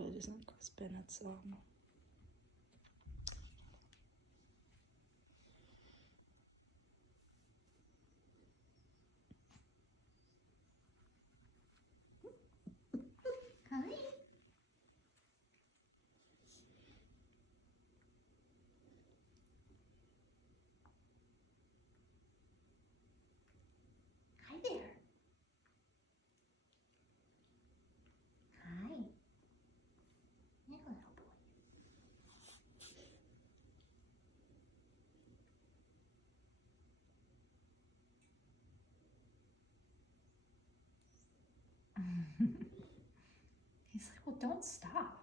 actually isn't Crispin, it's Hi. Hi there. Hi. Yeah, little boy. He's like, well, don't stop.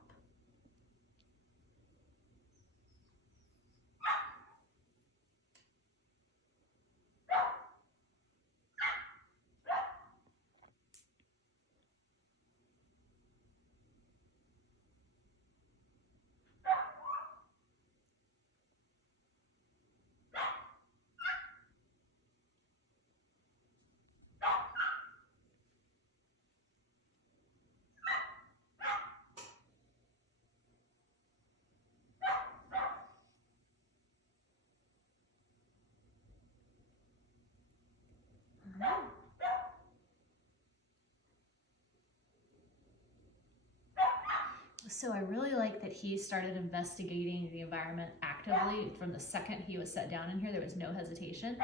So I really like that he started investigating the environment actively from the second he was set down in here. There was no hesitation.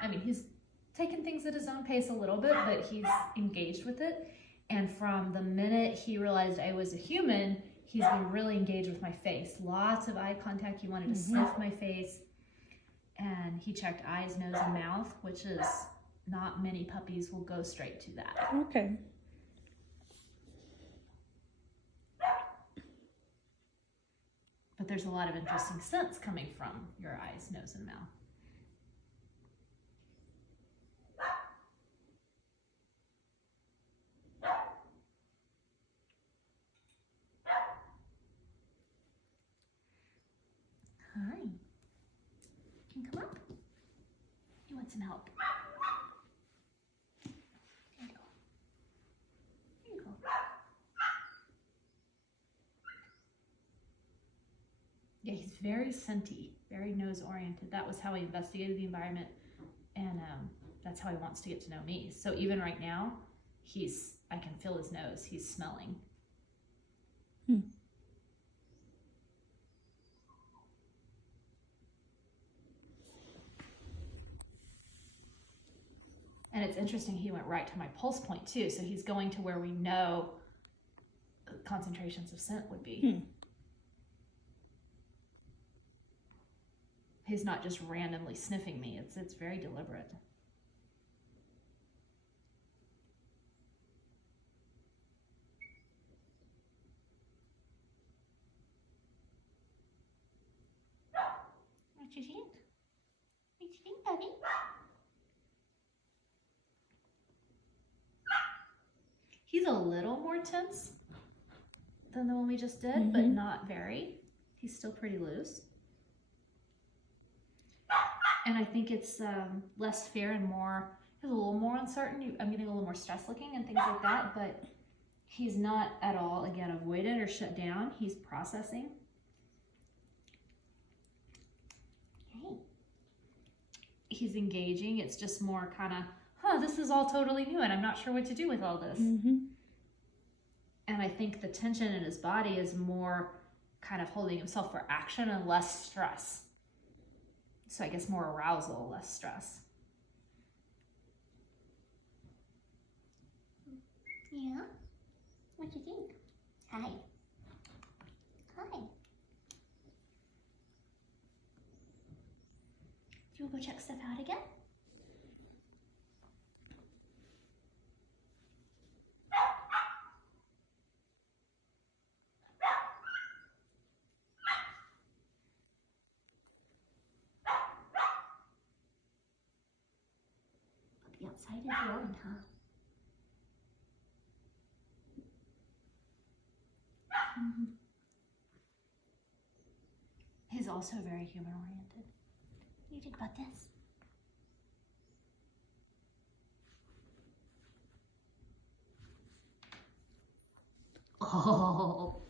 I mean, he's taken things at his own pace a little bit, but he's engaged with it. And from the minute he realized I was a human, he's been really engaged with my face. Lots of eye contact. He wanted to sniff my face. And he checked eyes, nose, and mouth, which is not many puppies will go straight to that. okay. But there's a lot of interesting scents coming from your eyes, nose, and mouth. Hi. Can you come up? You want some help? There you go. There you go. Yeah, he's very scenty, very nose oriented. That was how he investigated the environment, and that's how he wants to get to know me. So even right now, I can feel his nose. He's smelling. And it's interesting, he went right to my pulse point too. So he's going to where we know concentrations of scent would be. He's not just randomly sniffing me. It's very deliberate. What you think? What you think, buddy? He's a little more tense than the one we just did, but not very. He's still pretty loose. And I think it's less fear and more, he's a little more uncertain. I'm getting a little more stress looking and things like that, but he's not at all, again, avoided or shut down. He's processing. Hey. He's engaging. It's just more kind of, this is all totally new and I'm not sure what to do with all this. And I think the tension in his body is more kind of holding himself for action and less stress. So I guess more arousal, less stress. Yeah? What do you think? Hi. Hi. Do you want to go check stuff out again? Puppy outside is yelling, huh? He's also very human oriented. What do you think about this? Oh,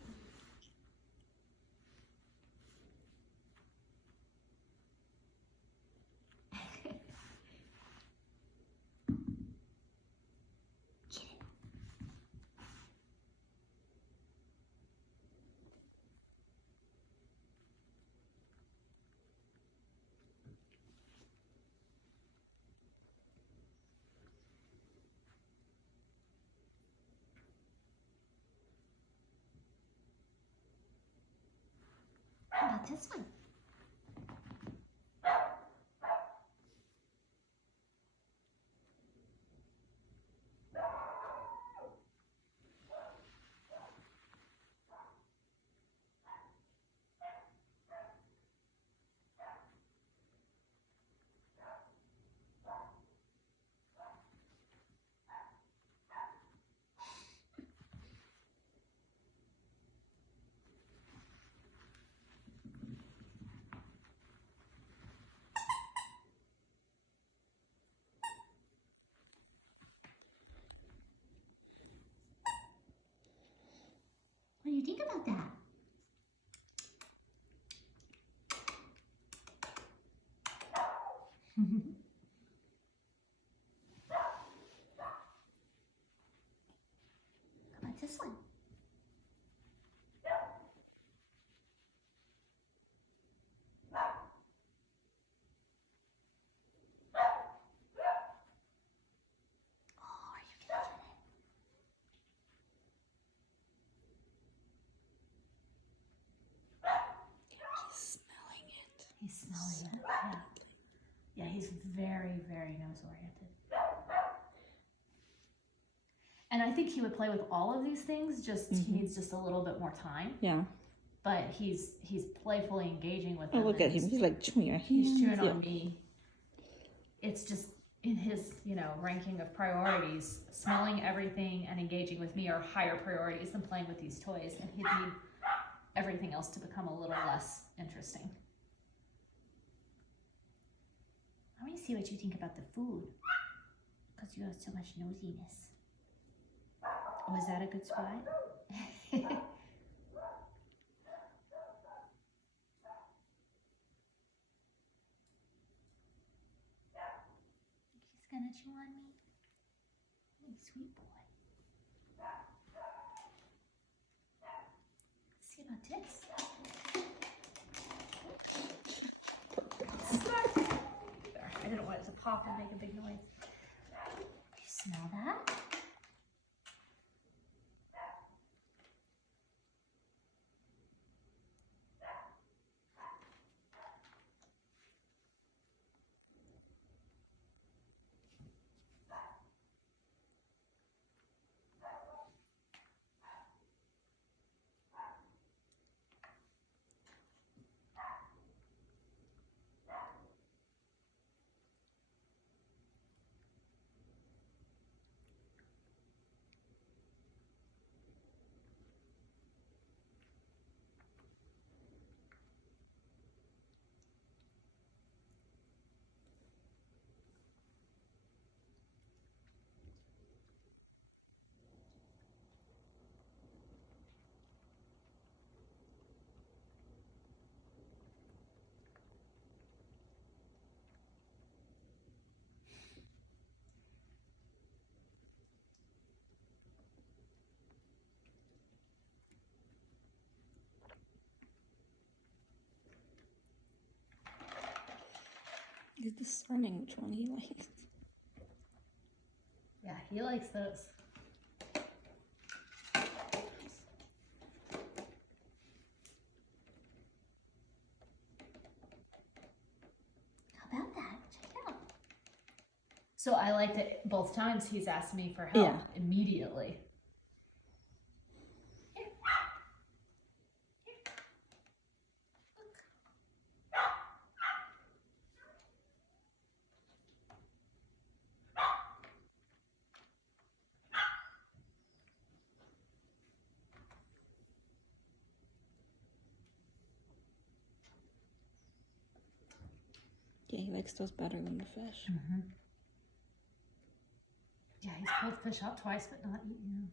about this one? What do you think about that? How about this one? Oh, are you gonna get it? He's smelling it. He's smelling it. Yeah. Yeah, he's very, very nose oriented. And I think he would play with all of these things, just he needs just a little bit more time. Yeah. But he's playfully engaging with Oh, them. look at him. He's like chewing your hands. He's chewing Yeah. on me. It's just in his, ranking of priorities, smelling everything and engaging with me are higher priorities than playing with these toys. And he'd need everything else to become a little less interesting. I want to see what you think about the food. Because you have so much nosiness. Was that a good spot? He's gonna chew on me. Hey, sweet boy. Let's see about this. There, I didn't want it to pop and make a big noise. You smell that? He's discerning which one he likes. Yeah, he likes those. How about that? Check it out. So I like that both times he's asked me for help Yeah. immediately. Yeah, he likes those better than the fish. Mm-hmm. Yeah, he's pulled fish out twice, but not eaten them.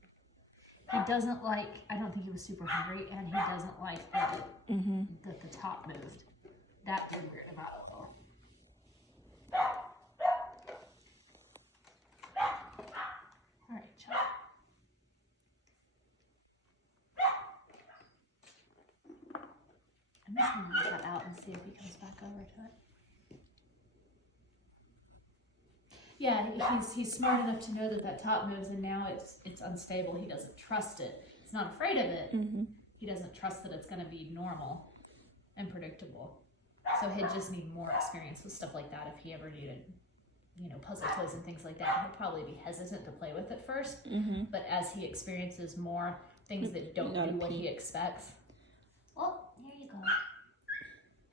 He doesn't like, I don't think he was super hungry, and he doesn't like that the top moved. That did weird him out a little. All right, Chuck. I'm just gonna leave that out and see if he comes back over to it. Yeah, he's smart enough to know that that top moves, and now it's unstable. He doesn't trust it. He's not afraid of it. He doesn't trust that it's going to be normal. and predictable. So he'd just need more experience with stuff like that if he ever needed, you know, puzzle toys and things like that. He'll probably be hesitant to play with it first, but as he experiences more things that don't do what he expects. Oh, there you go.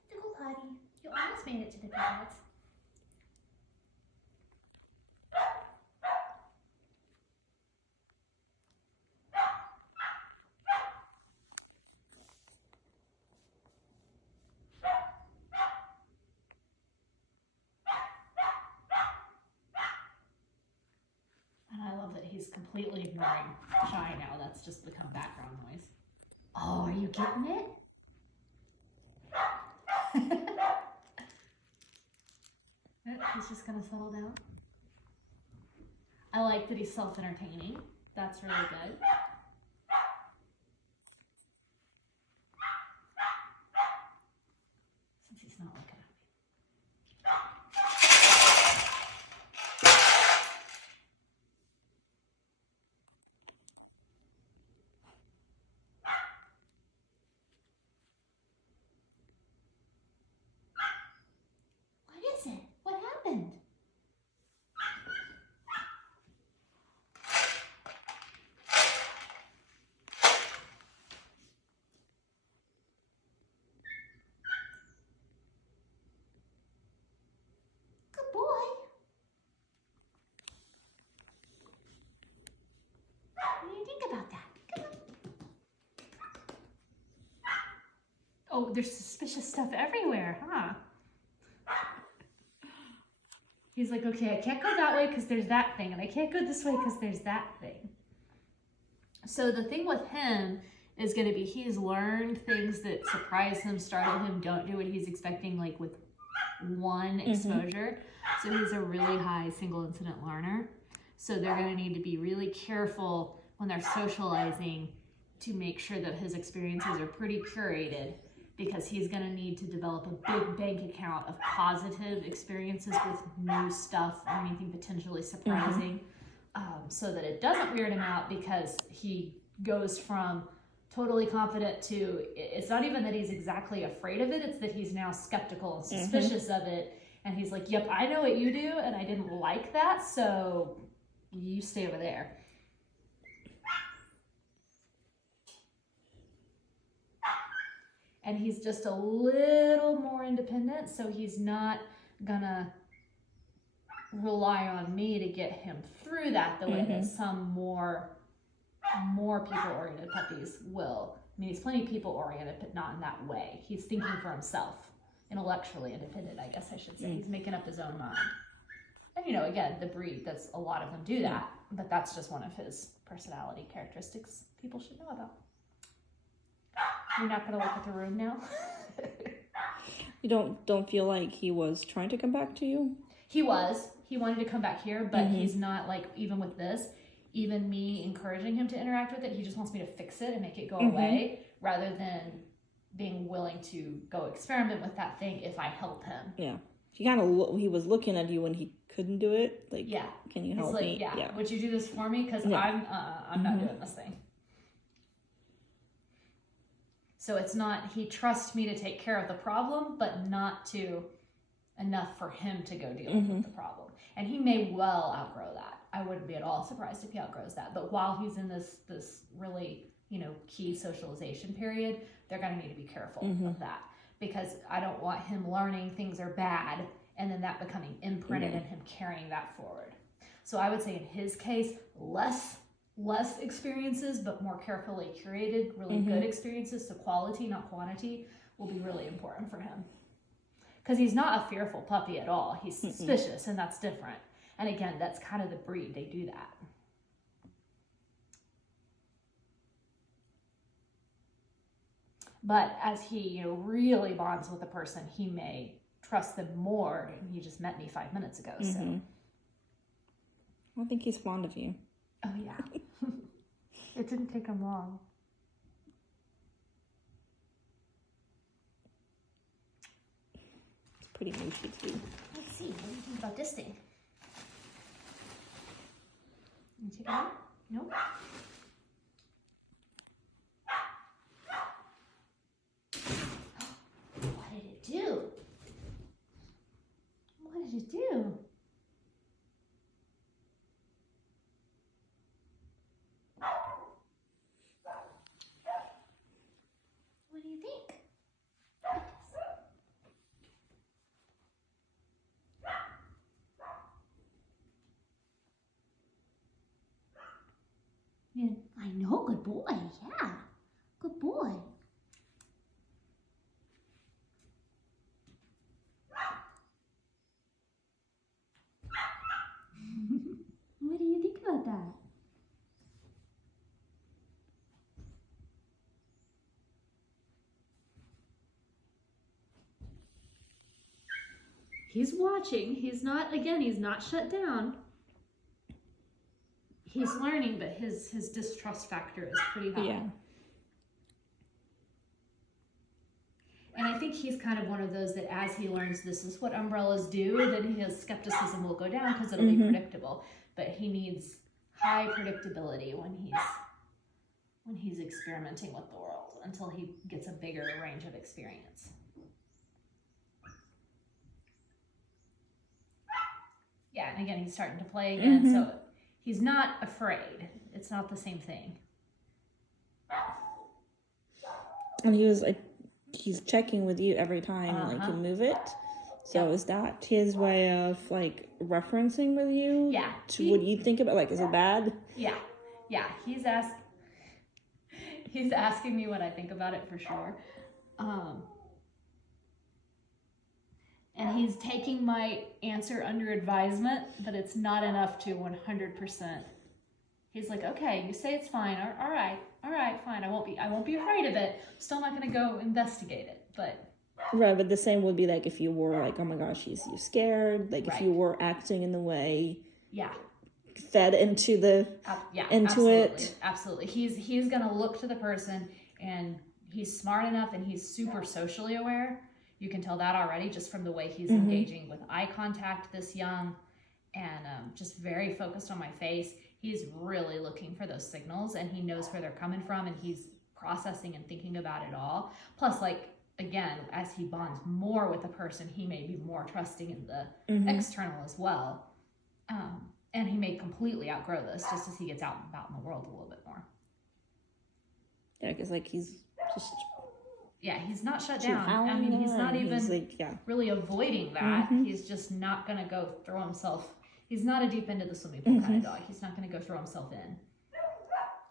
The go potty. You almost made it to the pads. And I love that he's completely ignoring Shy now. That's just become background noise. Oh, are you getting it? He's just gonna settle down. I like that he's self-entertaining. That's really good. Since he's not looking at me. What is it? What happened? Good boy. What do you think about that? Come on. Oh, there's suspicious stuff everywhere, huh? He's like, okay, I can't go that way because there's that thing, and I can't go this way because there's that thing. So the thing with him is going to be he's learned things that surprise him, startle him, don't do what he's expecting, like with one exposure. So he's a really high single incident learner. So they're going to need to be really careful when they're socializing to make sure that his experiences are pretty curated, because he's going to need to develop a big bank account of positive experiences with new stuff or anything potentially surprising, so that it doesn't weird him out, because he goes from totally confident to, it's not even that he's exactly afraid of it, it's that he's now skeptical and suspicious of it, and he's like, yep, I know what you do, and I didn't like that, so you stay over there. And he's just a little more independent, so he's not gonna rely on me to get him through that the way that some more people-oriented puppies will. I mean, he's plenty people-oriented, but not in that way. He's thinking for himself, intellectually independent, I guess I should say. He's making up his own mind. And you know, again, the breed, that's a lot of them do that, but that's just one of his personality characteristics people should know about. You're not gonna look at the room now? You don't feel like he was trying to come back to you? He wanted to come back here, but he's not, like, even with this, even me encouraging him to interact with it, he just wants me to fix it and make it go away, rather than being willing to go experiment with that thing if I help him. Yeah. He was looking at you when he couldn't do it. Like, can you help me? Yeah. Would you do this for me? Because I'm not doing this thing. So it's not, he trusts me to take care of the problem, but not to enough for him to go deal with the problem. And he may well outgrow that. I wouldn't be at all surprised if he outgrows that. But while he's in this really, you know, key socialization period, they're going to need to be careful of that. Because I don't want him learning things are bad and then that becoming imprinted and him carrying that forward. So I would say in his case, less experiences, but more carefully curated, really good experiences. So quality, not quantity, will be really important for him. Because he's not a fearful puppy at all. He's suspicious, and that's different. And again, that's kind of the breed. They do that. But as he, you know, really bonds with a person, he may trust them more. And he just met me 5 minutes ago, so. I think he's fond of you. Oh, yeah. It didn't take him long. It's pretty mushy, too. Let's see. What do you think about this thing? You take it out? Nope. Yeah. I know, good boy. Yeah, good boy. What do you think about that? He's watching. He's not shut down. He's learning, but his distrust factor is pretty high. Yeah. And I think he's kind of one of those that as he learns this is what umbrellas do, then his skepticism will go down because it'll be predictable. But he needs high predictability when he's experimenting with the world until he gets a bigger range of experience. Yeah, and again, he's starting to play again, so he's not afraid. It's not the same thing. And he was like, he's checking with you every time, like, you move it. So is that his way of, like, referencing with you? Yeah. To what you think about, like, is it bad? Yeah. Yeah, he's asking me what I think about it for sure. And he's taking my answer under advisement, but it's not enough to 100%. He's like, okay, you say it's fine. All right, fine. I won't be afraid of it. I'm still not going to go investigate it, but. Right, but the same would be like if you were like, oh my gosh, you scared. Like if you were acting in the way. Yeah. Fed into the. It. Absolutely. He's going to look to the person, and he's smart enough and he's super socially aware. You can tell that already just from the way he's engaging with eye contact this young, and just very focused on my face. He's really looking for those signals, and he knows where they're coming from, and he's processing and thinking about it all. Plus, like, again, as he bonds more with a person, he may be more trusting in the external as well. And he may completely outgrow this just as he gets out and about in the world a little bit more. Yeah, because, like, he's just... Yeah, he's not shut down. I mean, he's not even like, really avoiding that. He's just not going to go throw himself. He's not a deep into the swimming pool kind of dog. He's not going to go throw himself in.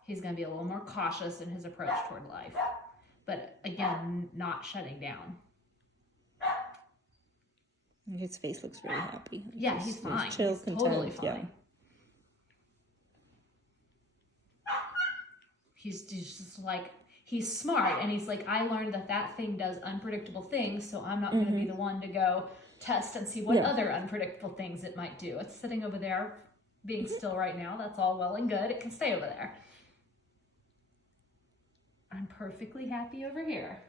He's going to be a little more cautious in his approach toward life. But again, not shutting down. His face looks really happy. Yeah, he's fine. He's chill, he's content. Totally fine. Yeah. He's just like... He's smart, and he's like, I learned that thing does unpredictable things, so I'm not going to be the one to go test and see what other unpredictable things it might do. It's sitting over there, being still right now. That's all well and good. It can stay over there. I'm perfectly happy over here.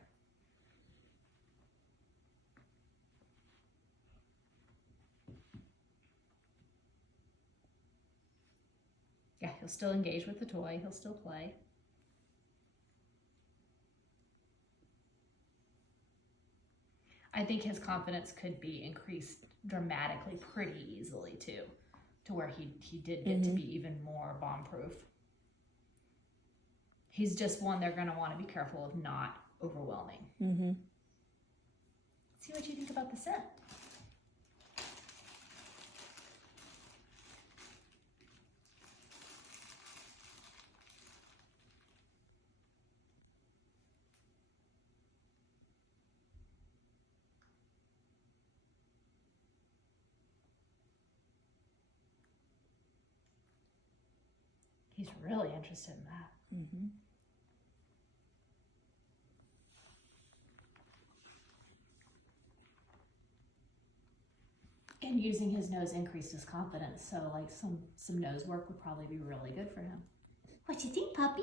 Yeah, he'll still engage with the toy. He'll still play. I think his confidence could be increased dramatically pretty easily too, to where he did get to be even more bomb-proof. He's just one they're going to want to be careful of not overwhelming. See what you think about the scent. He's really interested in that. And using his nose increased his confidence, so like some nose work would probably be really good for him. What you think, puppy?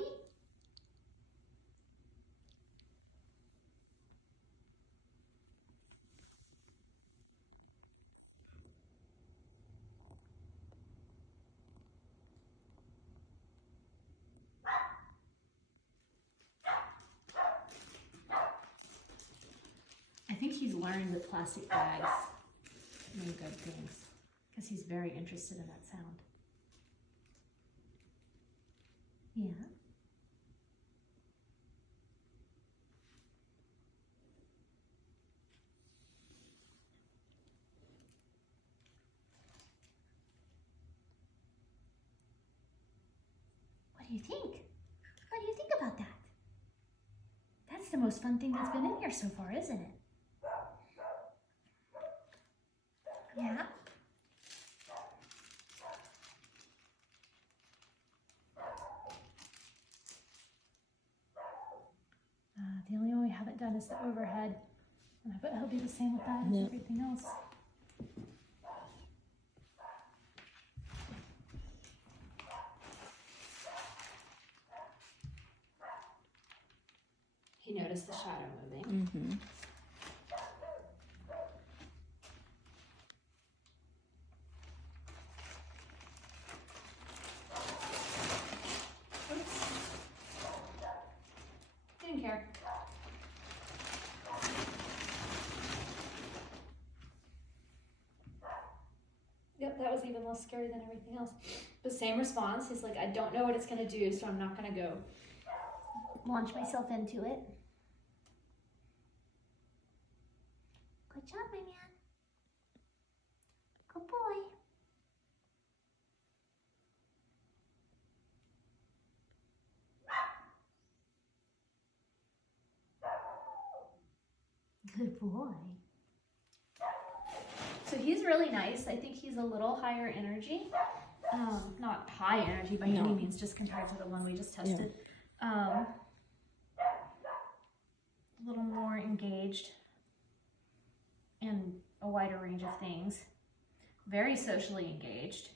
I think he's learned that plastic bags mean good things because he's very interested in that sound. Yeah. What do you think? What do you think about that? That's the most fun thing that's been in here so far, isn't it? Yeah. The only one we haven't done is the overhead. And I bet he'll do the same with that as everything else. He noticed the shadow moving. Mm-hmm. Oops. Didn't care. Yep, that was even less scary than everything else. The same response. He's like, I don't know what it's going to do, so I'm not going to go Launch myself into it. Good job, my man. Good boy. Good boy. So he's really nice. I think he's a little higher energy. Not high energy by any means, just compared to the one we just tested. A little more engaged in a wider range of things. Very socially engaged.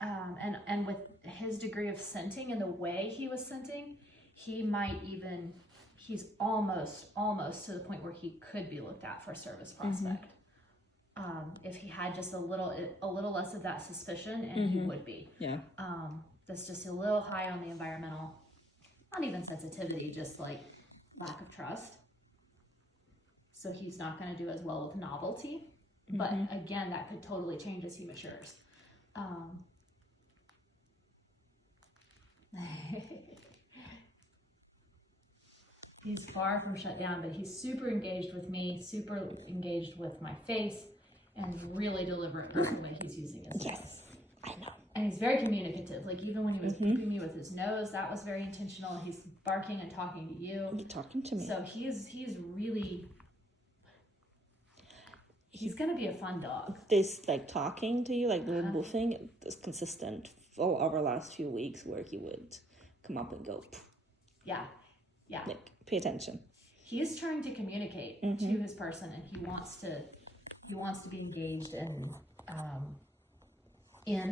And with his degree of scenting and the way he was scenting, he might even, he's almost to the point where he could be looked at for a service prospect. If he had just a little less of that suspicion, and he would be. Yeah. That's just a little high on the environmental, not even sensitivity, just like lack of trust. So he's not going to do as well with novelty. But again, that could totally change as he matures. He's far from shut down, but he's super engaged with me, super engaged with my face, and really deliberate with the way he's using his Yes, I know. And he's very communicative. Like even when he was pooping me with his nose, that was very intentional. He's barking and talking to you. You're talking to me. So he's really, he's gonna be a fun dog. This like talking to you, like the boofing, is consistent for over the last few weeks, where he would come up and go, Yeah. like pay attention. He's trying to communicate to his person, and he wants to be engaged in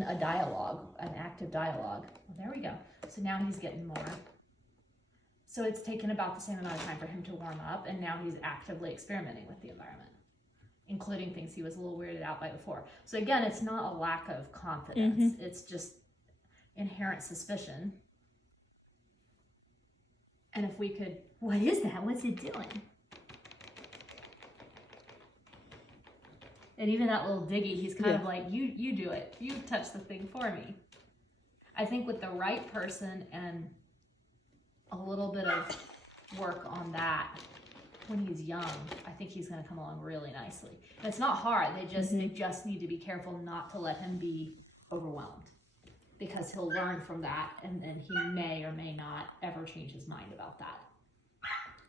a dialogue, an active dialogue. Well, there we go. So now he's getting more. So it's taken about the same amount of time for him to warm up, and now he's actively experimenting with the environment, including things he was a little weirded out by before. So again, it's not a lack of confidence. It's just inherent suspicion. And if we could, What is that? What's it doing? and even that little diggy, he's kind of like, you do it. You touch the thing for me. I think with the right person and a little bit of work on that when he's young, I think he's going to come along really nicely. And it's not hard. They just need to be careful not to let him be overwhelmed, because he'll learn from that, and then he may or may not ever change his mind about that.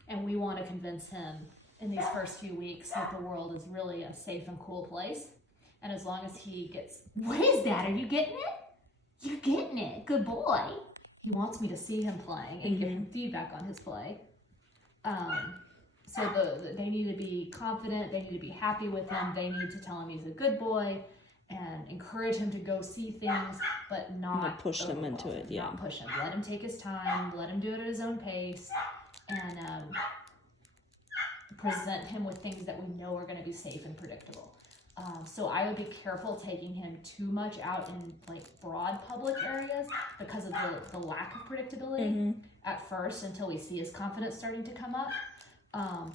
And we want to convince him in these first few weeks that the world is really a safe and cool place. And as long as he gets, What is that? Are you getting it? You're getting it. Good boy. he wants me to see him playing and give him feedback on his play. So they need to be confident, they need to be happy with him, they need to tell him he's a good boy and encourage him to go see things, but not push him into it. Yeah. Not push him. Let him take his time, let him do it at his own pace, and present him with things that we know are going to be safe and predictable. So I would be careful taking him too much out in like broad public areas because of the lack of predictability at first, until we see his confidence starting to come up.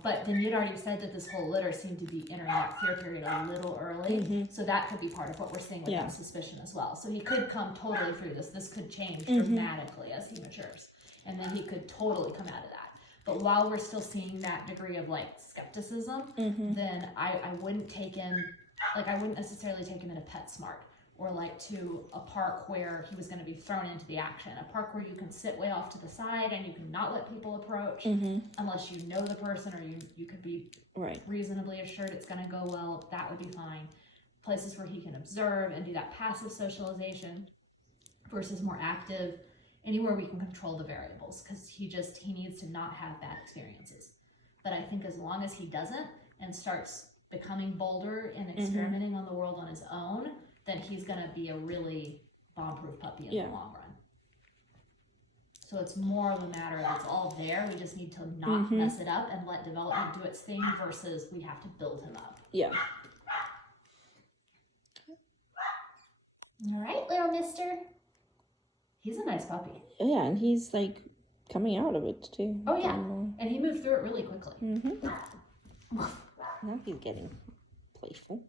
But then you'd already said that this whole litter seemed to be entering that fear period a little early, so that could be part of what we're seeing with that suspicion as well. So he could come totally through this. This could change dramatically as he matures, and then he could totally come out of that. But while we're still seeing that degree of like skepticism, then I wouldn't take him, like I wouldn't necessarily take him into PetSmart or like to a park where he was going to be thrown into the action, a park where you can sit way off to the side and you can not let people approach unless you know the person, or you could be reasonably assured it's going to go well. That would be fine. Places where he can observe and do that passive socialization versus more active, anywhere we can control the variables, because he needs to not have bad experiences. But I think as long as he doesn't and starts becoming bolder and experimenting on the world on his own, then he's going to be a really bomb-proof puppy in the long run. So it's more of a matter of it's all there. We just need to not mess it up and let development do its thing versus we have to build him up. Yeah. All right, little mister. He's a nice puppy. Yeah, and he's like coming out of it too. Oh yeah, and he moved through it really quickly. Now he's getting playful.